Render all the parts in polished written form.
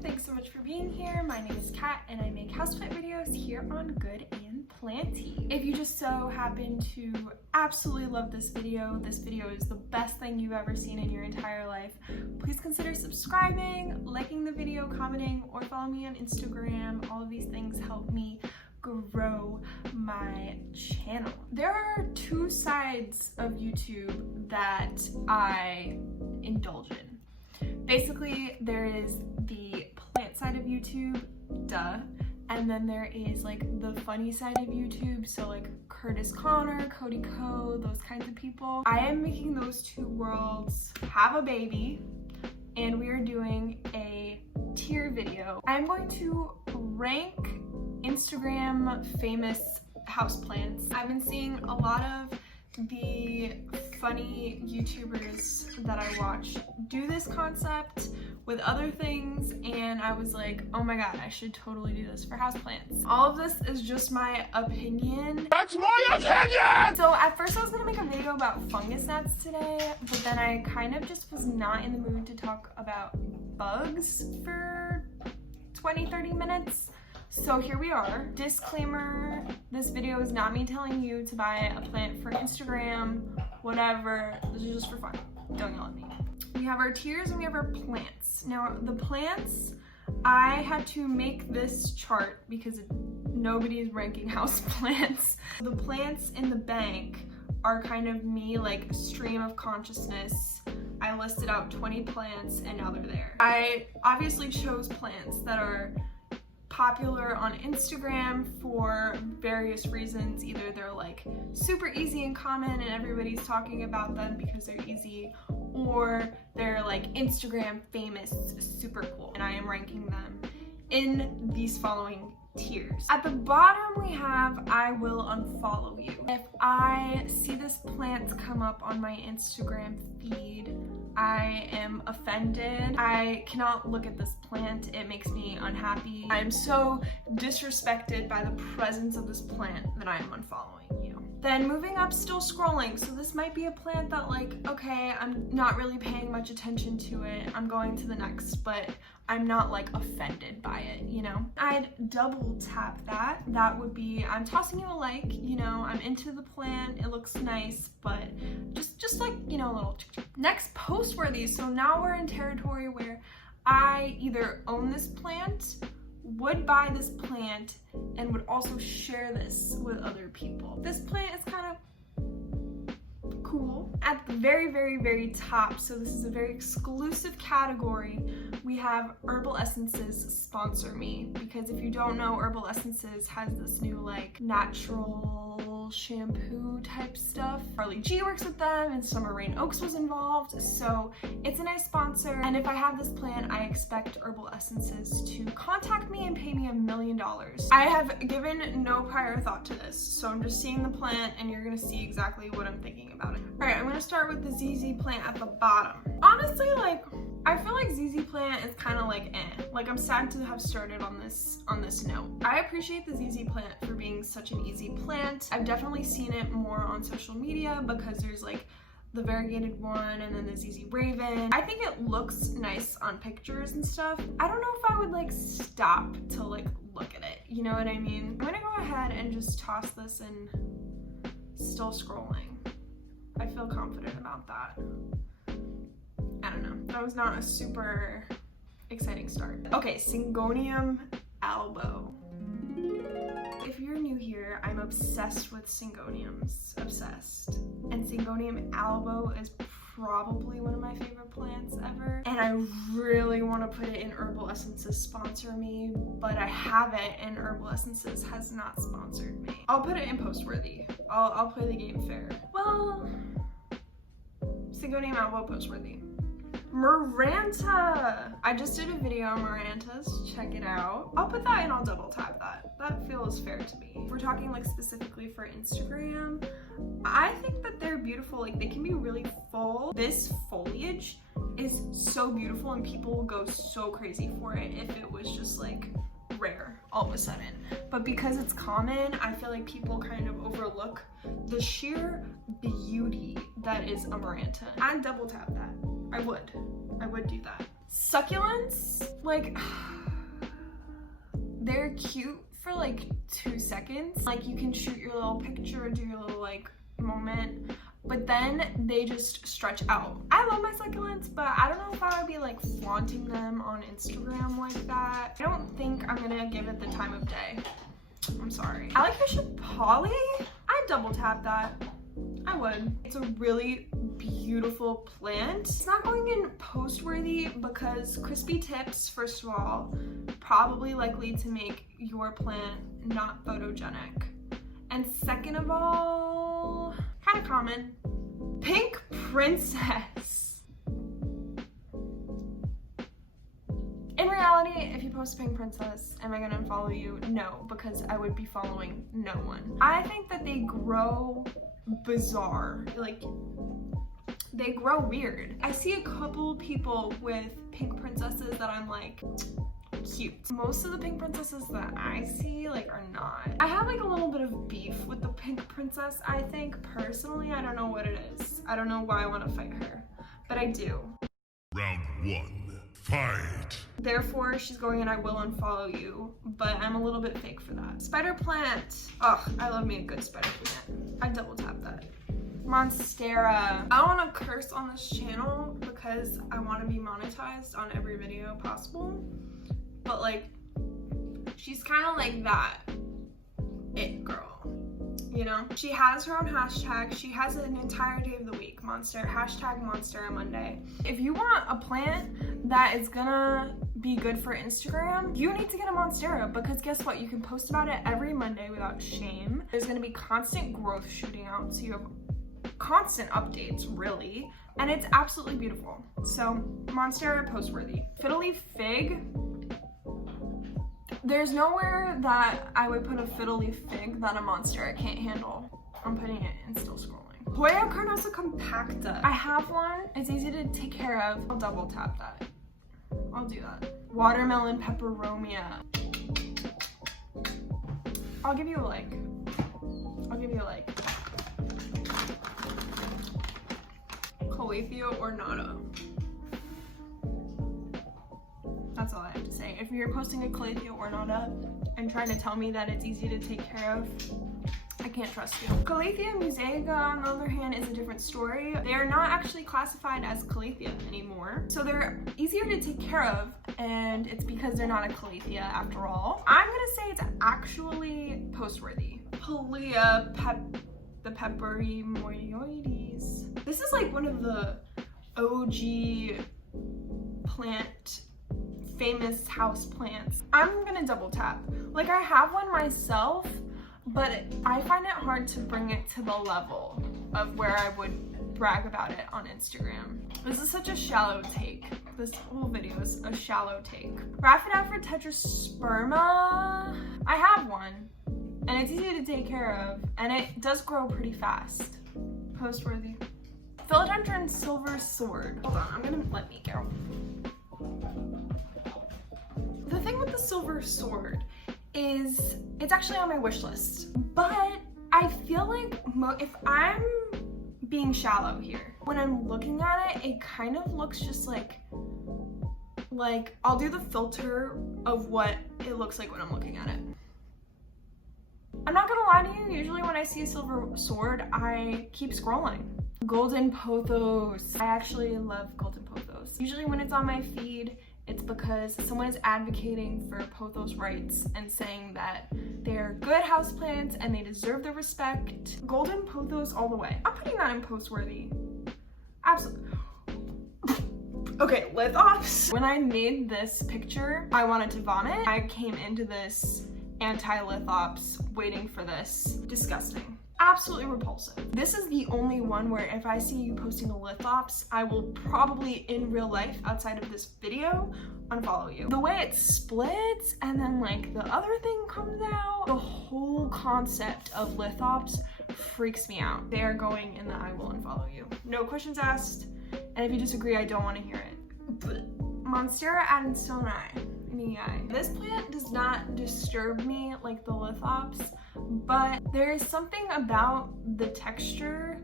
everyone, thanks so much for being here. My name is Kat and I make houseplant videos here on Good and Planty. If you just so happen to absolutely love this video is the best thing you've ever seen in your entire life, please consider subscribing, liking the video, commenting, or follow me on Instagram. All of these things help me grow my channel. There are two sides of YouTube that I indulge in. Basically, there is the plant side of YouTube, duh, and then there is like the funny side of YouTube, so like Curtis Connor, Cody Co, those kinds of people. I am making those two worlds have a baby, and we are doing a tier video. I'm going to rank Instagram famous houseplants. I've been seeing a lot of the funny YouTubers that I watch do this concept with other things, and I was like, oh my god, I should totally do this for houseplants. All of this is just my opinion. That's my opinion! So at first I was gonna make a video about fungus gnats today, but then I kind of just was not in the mood to talk about bugs for 20-30 minutes. So here we are. Disclaimer, this video is not me telling you to buy a plant for Instagram, whatever. This is just for fun. Don't yell at me. We have our tiers and we have our plants. Now the plants, I had to make this chart because nobody is ranking house plants. The plants in the bank are kind of me, like stream of consciousness. I listed out 20 plants and now they're there. I obviously chose plants that are popular on Instagram for various reasons. Either they're like super easy and common and everybody's talking about them because they're easy, or they're like Instagram famous, super cool, and I am ranking them in these following tiers. At the bottom we have I will unfollow you. If I see this plant come up on my Instagram feed, I am offended. I cannot look at this plant. It makes me unhappy. I'm so disrespected by the presence of this plant that I am unfollowing you. Then moving up, still scrolling. So this might be a plant that like, okay, I'm not really paying much attention to it. I'm going to the next, but I'm not like offended by it, you know? I'd double tap that. That would be, I'm tossing you a like, you know, I'm into the plant, it looks nice, but just like, you know, a little. Next, post-worthy. So now we're in territory where I either own this plant, would buy this plant, and would also share this with other people. This plant is kind of cool. At the very top, so this is a very exclusive category, we have Herbal Essences sponsor me, because if you don't know, Herbal Essences has this new like natural shampoo type stuff. Harley G works with them and Summer Rain Oaks was involved, so it's a nice sponsor. And if I have this plan, I expect Herbal Essences to contact me and pay me $1 million. I have given no prior thought to this, so I'm just seeing the plant and you're gonna see exactly what I'm thinking about it. All right, I'm gonna start with the ZZ plant at the bottom. Honestly, like, I feel like ZZ plant is kind of like eh. Like, I'm sad to have started on this note. I appreciate the ZZ plant for being such an easy plant. I've definitely seen it more on social media because there's like the variegated one and then the ZZ Raven. I think it looks nice on pictures and stuff. I don't know if I would like stop to like look at it. You know what I mean? I'm gonna go ahead and just toss this in. Still scrolling. I feel confident about that. I don't know. That was not a super exciting start. Okay, Syngonium Albo. If you're new here, I'm obsessed with Syngoniums. Obsessed. And Syngonium Albo is probably one of my favorite plants ever. And I really want to put it in Herbal Essences sponsor me, but I have it and Herbal Essences has not sponsored me. I'll put it in post-worthy. I'll play the game fair. Well, Syngonium Albo post-worthy. Maranta! I just did a video on Marantas, check it out. I'll put that in, I'll double tap that. That feels fair to me. If we're talking like specifically for Instagram, I think that they're beautiful, like they can be really full. This foliage is so beautiful and people will go so crazy for it if it was just like rare all of a sudden. But because it's common, I feel like people kind of overlook the sheer beauty that is a Maranta. I'd double tap that. I would do that. Succulents, like, they're cute for like 2 seconds. Like you can shoot your little picture, do your little like moment, but then they just stretch out. I love my succulents, but I don't know if I would be like flaunting them on Instagram like that. I don't think I'm gonna give it the time of day. I'm sorry. Alocasia poly, I'd double tap that. I would. It's a really beautiful plant. It's not going in post worthy because crispy tips, first of all, probably likely to make your plant not photogenic. And second of all, kind of common, pink princess. In reality, if you post pink princess, am I gonna unfollow you? No, because I would be following no one. I think that they grow bizarre, like they grow weird. I see a couple people with pink princesses that I'm like, cute. Most of the pink princesses that I see like are not. I have like a little bit of beef with the pink princess, I think, personally. I don't know what it is. I don't know why I want to fight her, but I do. Round 1, fight. Therefore, she's going and I will unfollow you, but I'm a little bit fake for that. Spider plant. Oh, I love me a good spider plant. I double tap that. Monstera. I don't want to curse on this channel because I want to be monetized on every video possible, but like, she's kind of like that it girl, you know? She has her own hashtag. She has an entire day of the week. Monstera, hashtag Monstera Monday. If you want a plant that is gonna be good for Instagram, you need to get a Monstera, because guess what? You can post about it every Monday without shame. There's gonna be constant growth shooting out, so you have constant updates, really, and it's absolutely beautiful. So Monstera, post worthy. Fiddle fig. There's nowhere that I would put a fiddle fig that a Monstera can't handle. I'm putting it in still scrolling. Hoya Carnosa Compacta. I have one. It's easy to take care of. I'll double tap that. I'll do that. Watermelon Peperomia. I'll give you a like. I'll give you a like. Calathea Ornata. That's all I have to say. If you're posting a Calathea Ornata and trying to tell me that it's easy to take care of, I can't trust you. Calathea Musaica, on the other hand, is a different story. They are not actually classified as Calathea anymore, so they're easier to take care of, and it's because they're not a Calathea after all. I'm gonna say it's actually post-worthy. Pilea, the Peperomiodes. This is like one of the OG plant, famous house plants. I'm gonna double tap. Like, I have one myself, but I find it hard to bring it to the level of where I would brag about it on Instagram. This is such a shallow take. This whole video is a shallow take. Rhaphidophora Tetrasperma. I have one, and it's easy to take care of, and it does grow pretty fast. Post-worthy. Philodendron Silver Sword. Hold on, I'm gonna let me go. The thing with the Silver Sword is it's actually on my wish list, but I feel like if I'm being shallow here, when I'm looking at it, it kind of looks just like I'll do the filter of what it looks like when I'm looking at it. I'm not gonna lie to you, usually when I see a silver sword, I keep scrolling. Golden Pothos. I actually love golden Pothos. Usually when it's on my feed, it's because someone is advocating for Pothos rights and saying that they're good houseplants and they deserve the respect. Golden Pothos all the way. I'm putting that in post-worthy. Absolutely. Okay, lithops. When I made this picture, I wanted to vomit. I came into this anti-lithops waiting for this. Disgusting. Absolutely repulsive. This is the only one where if I see you posting a lithops, I will probably in real life, outside of this video, unfollow you. The way it splits and then like the other thing comes out, the whole concept of lithops freaks me out. They are going in the I will unfollow you. No questions asked, and if you disagree, I don't want to hear it. Monstera Adansonii. This plant does not disturb me like the lithops, but there is something about the texture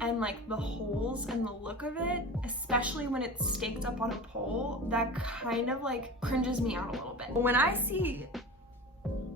and like the holes and the look of it, especially when it's staked up on a pole, that kind of like cringes me out a little bit. When I see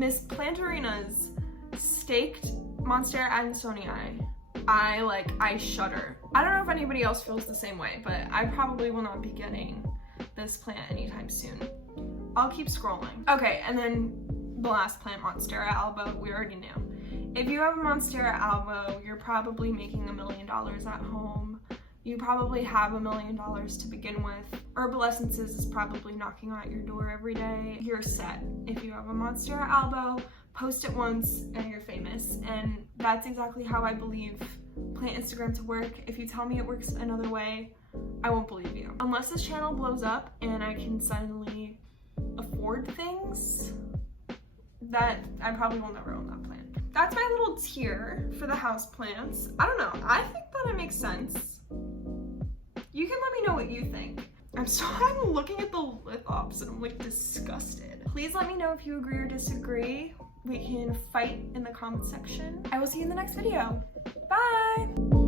Miss Plantarina's staked Monstera Adansonii. I shudder. I don't know if anybody else feels the same way, but I probably will not be getting this plant anytime soon. I'll keep scrolling. Okay, and then the last plant, Monstera Albo, we already knew. If you have a Monstera Albo, you're probably making $1 million at home. You probably have $1 million to begin with. Herbal Essences is probably knocking at your door every day. You're set. If you have a Monstera Albo, post it once and you're famous. And that's exactly how I believe plant Instagram to work. If you tell me it works another way, I won't believe you. Unless this channel blows up and I can suddenly afford things, that I probably will never own that plant. That's my little tier for the houseplants. I don't know, I think that it makes sense. You can let me know what you think. I'm looking at the lithops and I'm like disgusted. Please let me know if you agree or disagree. We can fight in the comment section. I will see you in the next video. Bye!